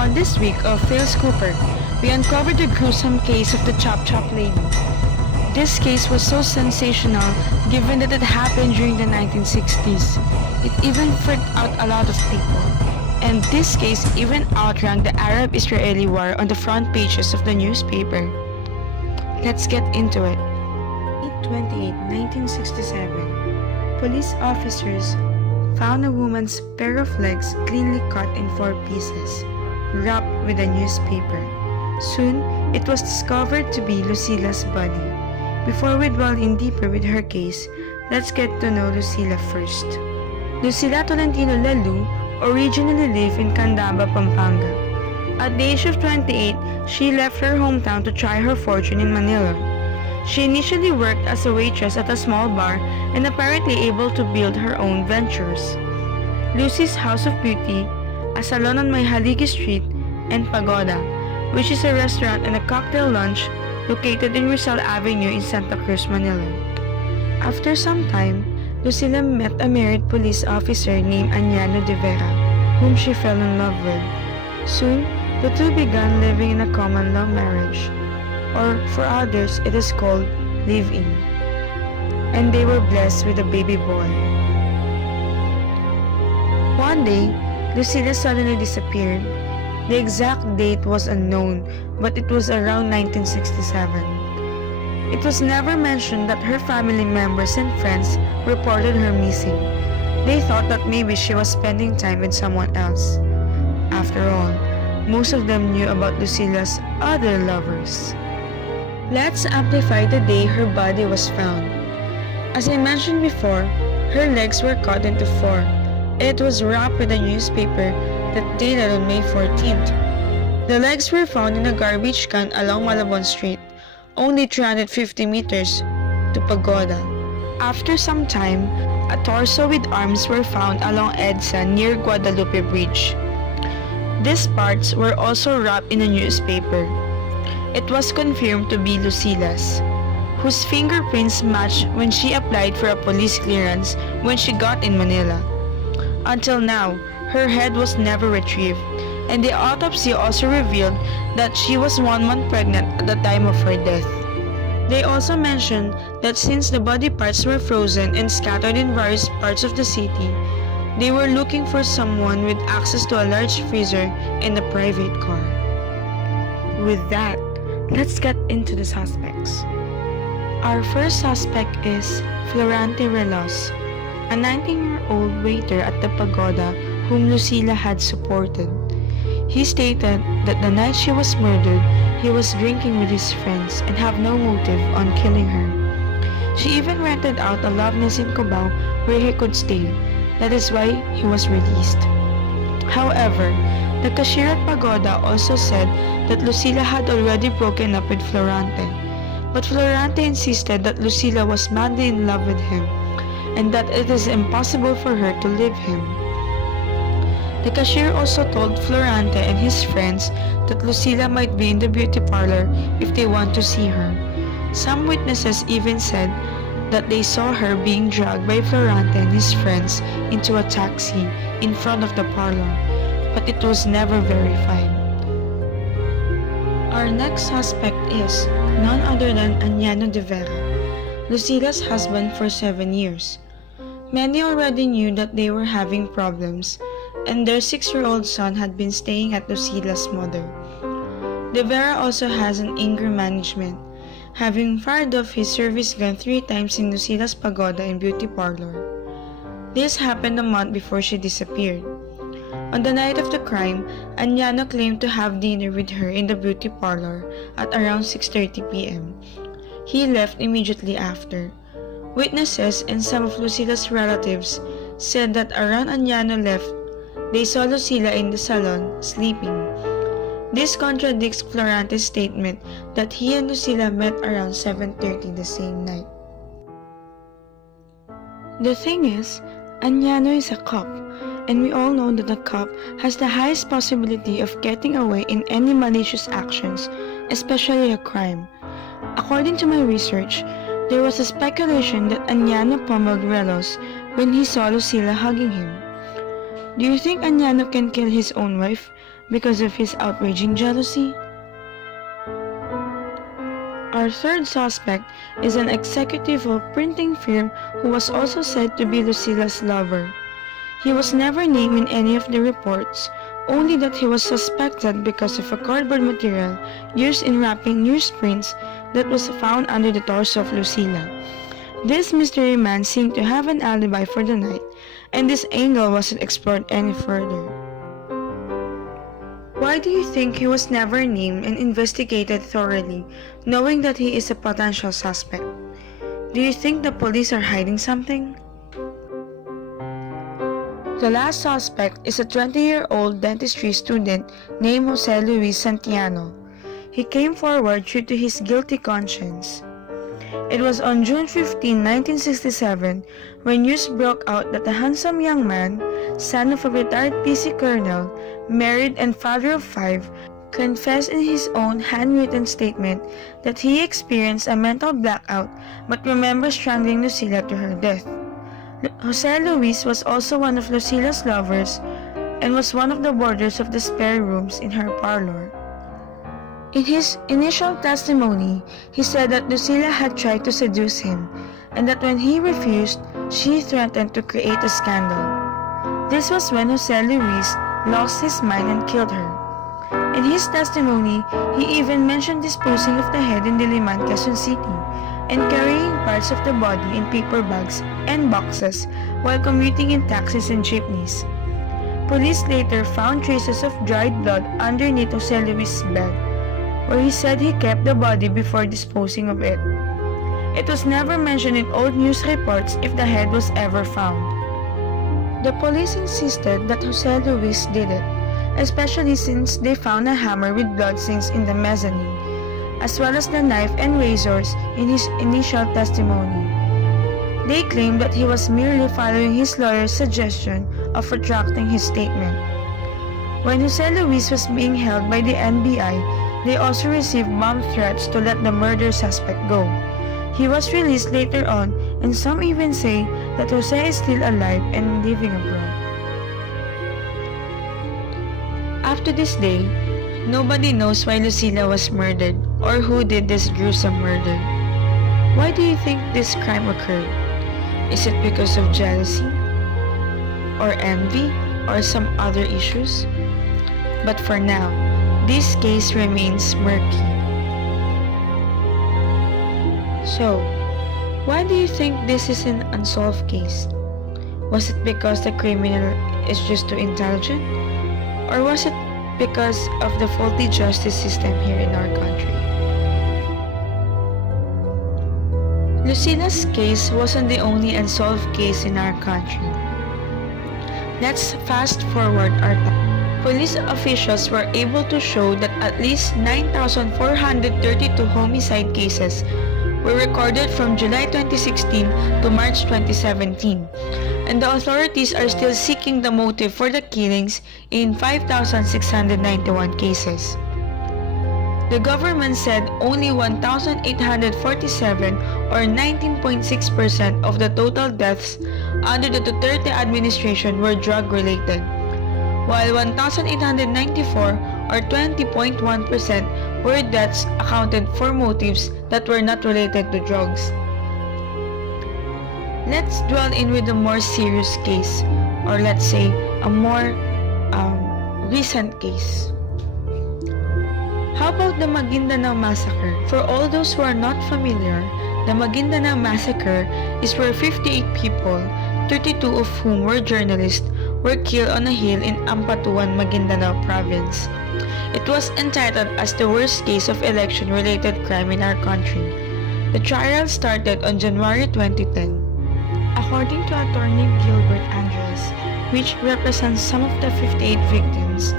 On this week of Phil's Cooper, we uncovered the gruesome case of the Chop Chop Lady. This case was so sensational given that it happened during the 1960s. It even freaked out a lot of people. And this case even outranked the Arab-Israeli war on the front pages of the newspaper. Let's get into it. 28, 1967, police officers found a woman's pair of legs cleanly cut in 4 pieces, wrapped with a newspaper. Soon, it was discovered to be Lucila's body. Before we dwell in deeper with her case, let's get to know Lucila first. Lucila Tolentino Lalu originally lived in Candaba, Pampanga. At the age of 28, she left her hometown to try her fortune in Manila. She initially worked as a waitress at a small bar and apparently able to build her own ventures. Lucy's House of Beauty, a salon on Mayhaligi Street, and Pagoda, which is a restaurant and a cocktail lounge located in Rizal Avenue in Santa Cruz, Manila. After some time, Lucila met a married police officer named Añano de Vera, whom she fell in love with. Soon, the two began living in a common law marriage, or for others it is called live-in, and they were blessed with a baby boy. One day, Lucila suddenly disappeared. The exact date was unknown, but it was around 1967. It was never mentioned that her family members and friends reported her missing. They thought that maybe she was spending time with someone else. After all, most of them knew about Lucila's other lovers. Let's amplify the day her body was found. As I mentioned before, her legs were cut into 4, and it was wrapped with a newspaper that dated on May 14th. The legs were found in a garbage can along Malabon Street, only 350 meters to Pagoda. After some time, a torso with arms were found along EDSA near Guadalupe Bridge. These parts were also wrapped in a newspaper. It was confirmed to be Lucila's, whose fingerprints matched when she applied for a police clearance when she got in Manila. Until now, her head was never retrieved, and the autopsy also revealed that she was 1 month pregnant at the time of her death. They also mentioned that since the body parts were frozen and scattered in various parts of the city, they were looking for someone with access to a large freezer and a private car. With that, let's get into the suspects. Our first suspect is Florante Relos, a 19-year-old waiter at the Pagoda whom Lucila had supported. He stated that the night she was murdered, he was drinking with his friends and had no motive on killing her. She even rented out a love nest in Cubao where he could stay. That is why he was released. However, the cashier at Pagoda also said that Lucila had already broken up with Florante, but Florante insisted that Lucila was madly in love with him and that it is impossible for her to leave him. The cashier also told Florante and his friends that Lucila might be in the beauty parlor if they want to see her. Some witnesses even said that they saw her being dragged by Florante and his friends into a taxi in front of the parlor, but it was never verified. Our next suspect is none other than Añano de Vera, Lucila's husband for 7 years. Many already knew that they were having problems, and their 6-year-old son had been staying at Lucila's mother. De Vera also has an anger management, having fired off his service gun 3 times in Lucila's Pagoda and beauty parlor. This happened a month before she disappeared. On the night of the crime, Añano claimed to have dinner with her in the beauty parlor at around 6:30 p.m. He left immediately after. Witnesses and some of Lucila's relatives said that around Añano left, they saw Lucila in the salon, sleeping. This contradicts Florante's statement that he and Lucila met around 7:30 the same night. The thing is, Añano is a cop, and we all know that a cop has the highest possibility of getting away in any malicious actions, especially a crime. According to my research, there was a speculation that Añano pummeled Relos when he saw Lucila hugging him. Do you think Añano can kill his own wife because of his outraging jealousy? Our third suspect is an executive of a printing firm who was also said to be Lucila's lover. He was never named in any of the reports, only that he was suspected because of a cardboard material used in wrapping newsprints that was found under the torso of Lucila. This mystery man seemed to have an alibi for the night, and this angle wasn't explored any further. Why do you think he was never named and investigated thoroughly, knowing that he is a potential suspect? Do you think the police are hiding something? The last suspect is a 20-year-old dentistry student named Jose Luis Santiano. He came forward due to his guilty conscience. It was on June 15, 1967, when news broke out that a handsome young man, son of a retired PC colonel, married and father of 5, confessed in his own handwritten statement that he experienced a mental blackout but remembers strangling Lucila to her death. Jose Luis was also one of Lucila's lovers and was one of the warders of the spare rooms in her parlor. In his initial testimony, he said that Lucila had tried to seduce him and that when he refused, she threatened to create a scandal. This was when Jose Luis lost his mind and killed her. In his testimony, he even mentioned disposing of the head in Diliman, Quezon City, and carrying parts of the body in paper bags and boxes while commuting in taxis and jeepneys. Police later found traces of dried blood underneath Jose Luis' bed, where he said he kept the body before disposing of it. It was never mentioned in old news reports if the head was ever found. The police insisted that Jose Luis did it, especially since they found a hammer with bloodstains in the mezzanine, as well as the knife and razors in his initial testimony. They claimed that he was merely following his lawyer's suggestion of retracting his statement. When Jose Luis was being held by the NBI, they also received bomb threats to let the murder suspect go. He was released later on, and some even say that Jose is still alive and living abroad. After this day, nobody knows why Lucila was murdered or who did this gruesome murder. Why do you think this crime occurred? Is it because of jealousy, or envy, or some other issues? But for now, this case remains murky. So, why do you think this is an unsolved case? Was it because the criminal is just too intelligent? Or was it because of the faulty justice system here in our country? Lucila's case wasn't the only unsolved case in our country. Let's fast forward our time. Police officials were able to show that at least 9,432 homicide cases were recorded from July 2016 to March 2017, and the authorities are still seeking the motive for the killings in 5,691 cases. The government said only 1,847 or 19.6% of the total deaths under the Duterte administration were drug-related, while 1,894 or 20.1% were deaths accounted for motives that were not related to drugs. Let's dwell in with a more serious case, or let's say a more recent case. How about the Maguindanao Massacre? For all those who are not familiar, the Maguindanao Massacre is where 58 people, 32 of whom were journalists, were killed on a hill in Ampatuan, Maguindanao province. It was entitled as the worst case of election-related crime in our country. The trial started on January 2010. According to attorney Gilbert Andres, which represents some of the 58 victims,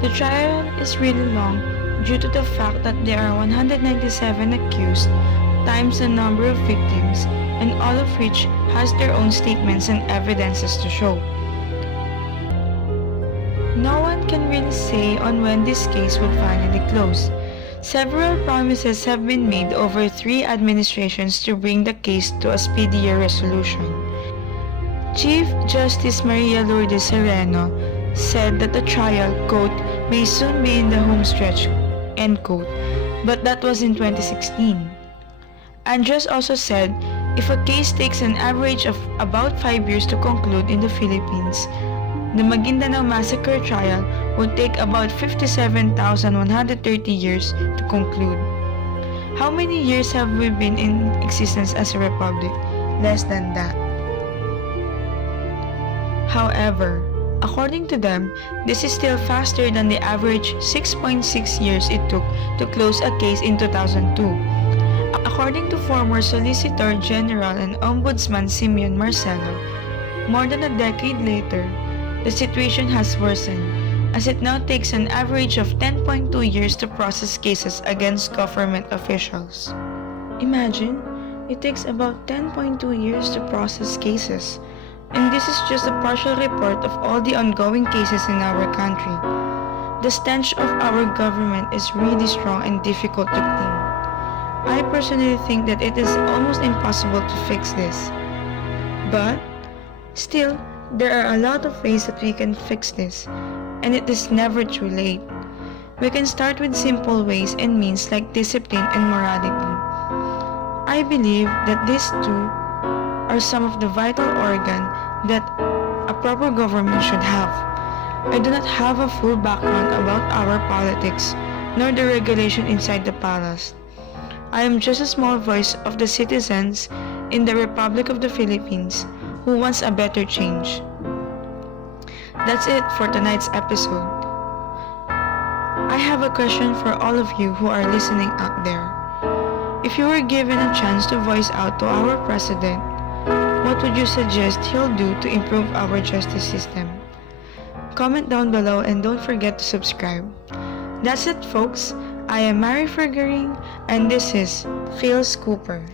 the trial is really long due to the fact that there are 197 accused times the number of victims, and all of which has their own statements and evidences to show. No one can really say on when this case would finally close. Several promises have been made over 3 administrations to bring the case to a speedier resolution. Chief Justice Maria Lourdes Sereno said that the trial, quote, may soon be in the home stretch, end quote, but that was in 2016. Andres also said, if a case takes an average of about 5 years to conclude in the Philippines, the Maguindanao Massacre trial would take about 57,130 years to conclude. How many years have we been in existence as a republic? Less than that. However, according to them, this is still faster than the average 6.6 years it took to close a case in 2002. According to former Solicitor General and Ombudsman Simeon Marcelo, more than a decade later, the situation has worsened, as it now takes an average of 10.2 years to process cases against government officials. Imagine, it takes about 10.2 years to process cases, and this is just a partial report of all the ongoing cases in our country. The stench of our government is really strong and difficult to clean. I personally think that it is almost impossible to fix this. But, still, there are a lot of ways that we can fix this, and it is never too late. We can start with simple ways and means like discipline and morality. I believe that these two are some of the vital organs that a proper government should have. I do not have a full background about our politics, nor the regulation inside the palace. I am just a small voice of the citizens in the Republic of the Philippines who wants a better change. That's it for tonight's episode. I have a question for all of you who are listening out there. If you were given a chance to voice out to our president, what would you suggest he'll do to improve our justice system? Comment down below and don't forget to subscribe. That's it, folks. I am Mary Fergering and this is Phil's Cooper.